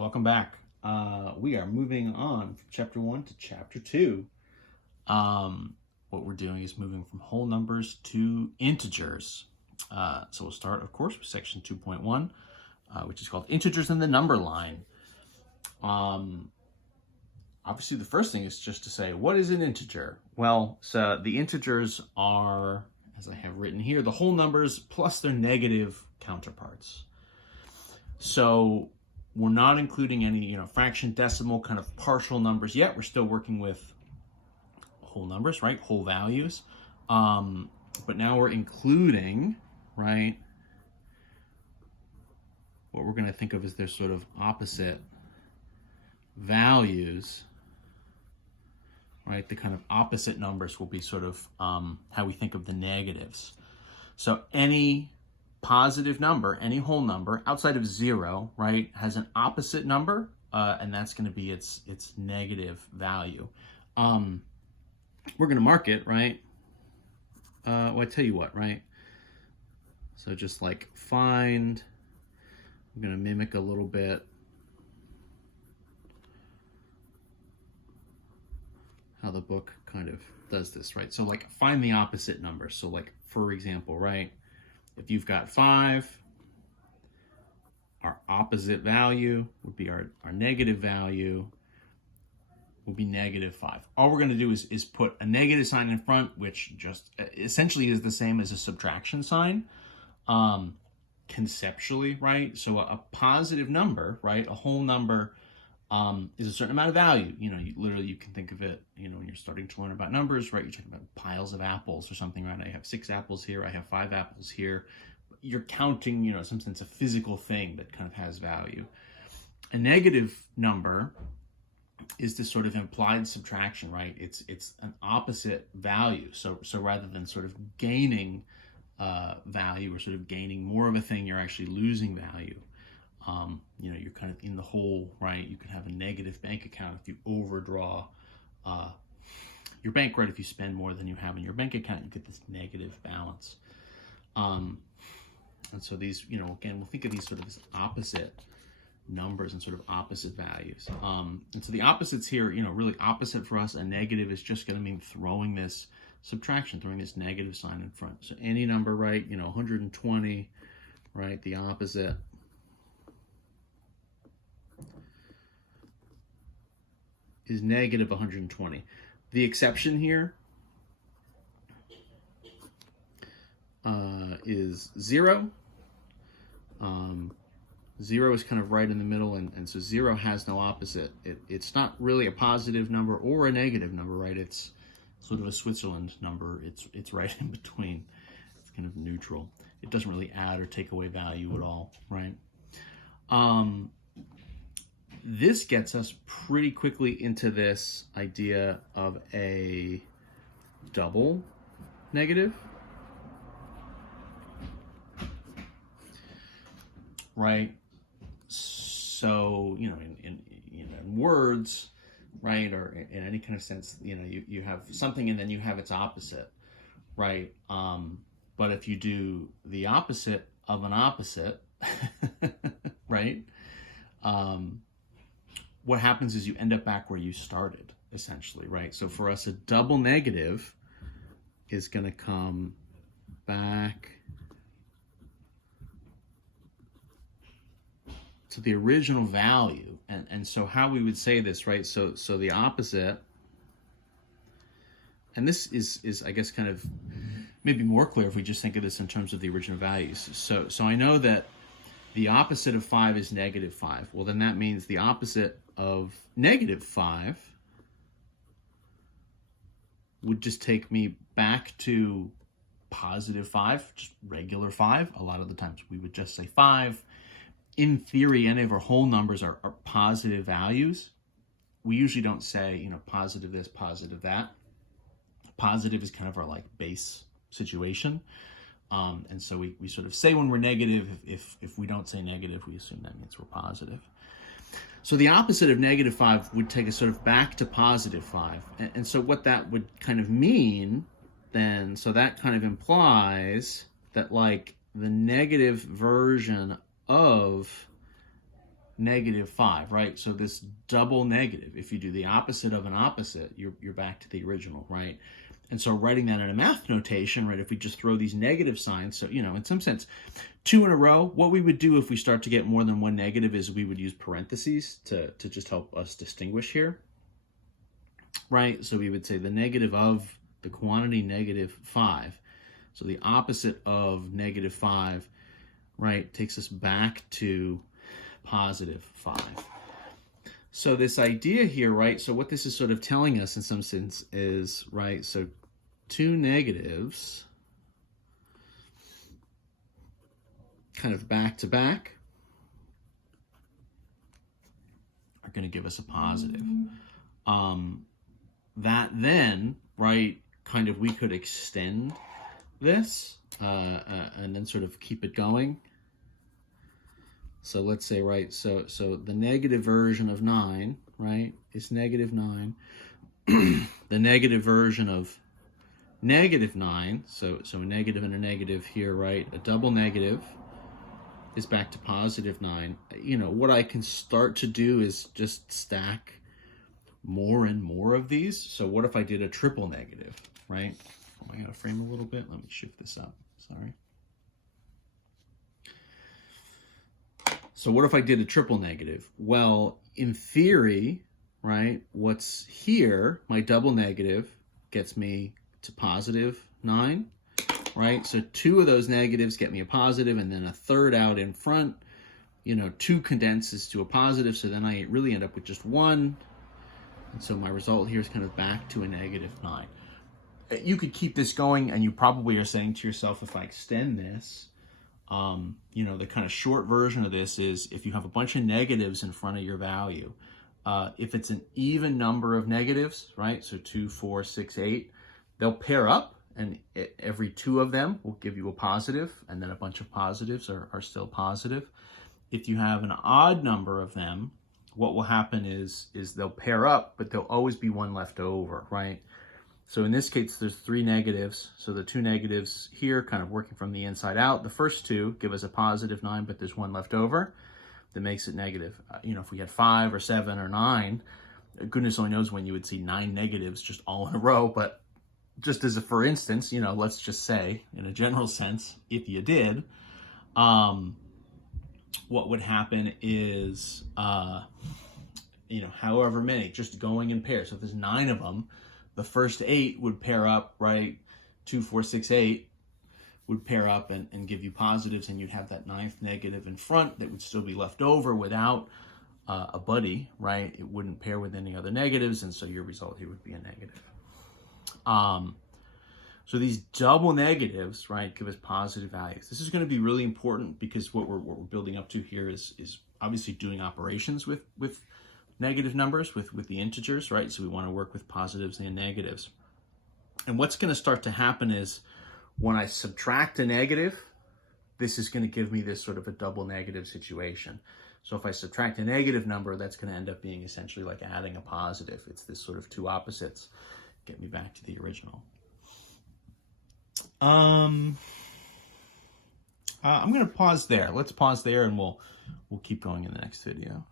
welcome back. We are moving on from chapter 1 to chapter 2. What we're doing is moving from whole numbers to integers. So we'll start, of course, with section 2.1, which is called Integers in the Number Line. Obviously, the first thing is just to say, what is an integer? Well, so the integers are, as I have written here, the whole numbers plus their negative counterparts. So we're not including any, fraction, decimal, kind of partial numbers yet. We're still working with whole numbers, right? Whole values. But now we're including, right, what we're going to think of as their sort of opposite values, right? The kind of opposite numbers will be sort of how we think of the negatives. So any positive number, any whole number outside of 0, right, has an opposite number, and that's going to be its negative value. We're going to mark it, right? Well, I tell you what, right? So just like find, I'm going to mimic a little bit how the book kind of does this, right? So like find the opposite number. So like, for example, right, if you've got 5, our opposite value would be our negative value will be -5. All we're going to do is put a negative sign in front, which just essentially is the same as a subtraction sign, conceptually, right? So a positive number, right, a whole number, is a certain amount of value. You can think of it, when you're starting to learn about numbers, right? You're talking about piles of apples or something, right? I have 6 apples here. I have 5 apples here. You're counting, some sense of physical thing that kind of has value. A negative number is this sort of implied subtraction, right? It's an opposite value. So rather than sort of gaining value or sort of gaining more of a thing, you're actually losing value. You're kind of in the hole, right? You can have a negative bank account if you overdraw your bank, right? If you spend more than you have in your bank account, you get this negative balance. And so these, again, we'll think of these sort of as opposite numbers and sort of opposite values. And so the opposites here, really opposite for us, a negative is just going to mean throwing this subtraction, throwing this negative sign in front. So any number, right, 120, right, the opposite is -120. The exception here is 0. 0 is kind of right in the middle, and so 0 has no opposite. It's not really a positive number or a negative number, right? It's sort of a Switzerland number. It's right in between. It's kind of neutral. It doesn't really add or take away value at all, right? This gets us pretty quickly into this idea of a double negative, right? So, in words, right, or in any kind of sense, you have something and then you have its opposite, right? But if you do the opposite of an opposite, right, what happens is you end up back where you started, essentially, right? So for us, a double negative is going to come back to the original value. And so how we would say this, right? So the opposite, and this is I guess kind of maybe more clear if we just think of this in terms of the original values. So I know that the opposite of 5 is -5. Well, then that means the opposite of -5 would just take me back to +5, just regular 5. A lot of the times we would just say 5. In theory, any of our whole numbers are positive values. We usually don't say, positive this, positive that. Positive is kind of our like base situation. And so we sort of say when we're negative. If we don't say negative, we assume that means we're positive. So the opposite of -5 would take us sort of back to +5. And so what that would kind of mean then, so that kind of implies that like the negative version of -5, right? So this double negative, if you do the opposite of an opposite, you're back to the original, right? And so writing that in a math notation, right, if we just throw these negative signs, so, you know, in some sense, 2 in a row, what we would do if we start to get more than one negative is we would use parentheses to just help us distinguish here, right? So we would say the negative of the quantity -5. So the opposite of -5, right, takes us back to +5. So this idea here, right, so what this is sort of telling us in some sense is, right, so 2 negatives kind of back to back are going to give us a positive. That then, right, kind of we could extend this and then sort of keep it going. So let's say, right, so the negative version of 9, right, is -9. The negative version of -9, so a negative and a negative here, right, a double negative is back to +9. You know, what I can start to do is just stack more and more of these. So what if I did a triple negative, right? Oh, I gotta frame a little bit. Let me shift this up, sorry. So what if I did a triple negative? Well, in theory, right, what's here, my double negative gets me to +9, right? So 2 of those negatives get me a positive, and then a third out in front, you know, 2 condenses to a positive, so then I really end up with just 1. And so my result here is kind of back to a -9. You could keep this going, and you probably are saying to yourself, if I extend this, you know, the kind of short version of this is if you have a bunch of negatives in front of your value, if it's an even number of negatives, right, so 2, 4, 6, 8, they'll pair up, and every 2 of them will give you a positive, and then a bunch of positives are still positive. If you have an odd number of them, what will happen is they'll pair up, but there'll always be one left over, right? So in this case, there's 3 negatives. So the 2 negatives here, kind of working from the inside out. The first 2 give us a +9, but there's 1 left over that makes it negative. You know, if we had 5 or 7 or 9, goodness only knows when you would see 9 negatives just all in a row. But just as a for instance, you know, let's just say, in a general sense, if you did, what would happen is, you know, however many, just going in pairs. So if there's 9 of them, the first 8 would pair up, right? 2, 4, 6, 8 would pair up and give you positives, and you'd have that 9th negative in front that would still be left over without a buddy, right? It wouldn't pair with any other negatives, and so your result here would be a negative. So these double negatives, right, give us positive values. This is going to be really important because what we're building up to here is obviously doing operations with negative numbers, with the integers, right? So we want to work with positives and negatives. And what's going to start to happen is when I subtract a negative, this is going to give me this sort of a double negative situation. So if I subtract a negative number, that's going to end up being essentially like adding a positive. It's this sort of 2 opposites. Get me back to the original. I'm going to pause there. Let's pause there, and we'll keep going in the next video.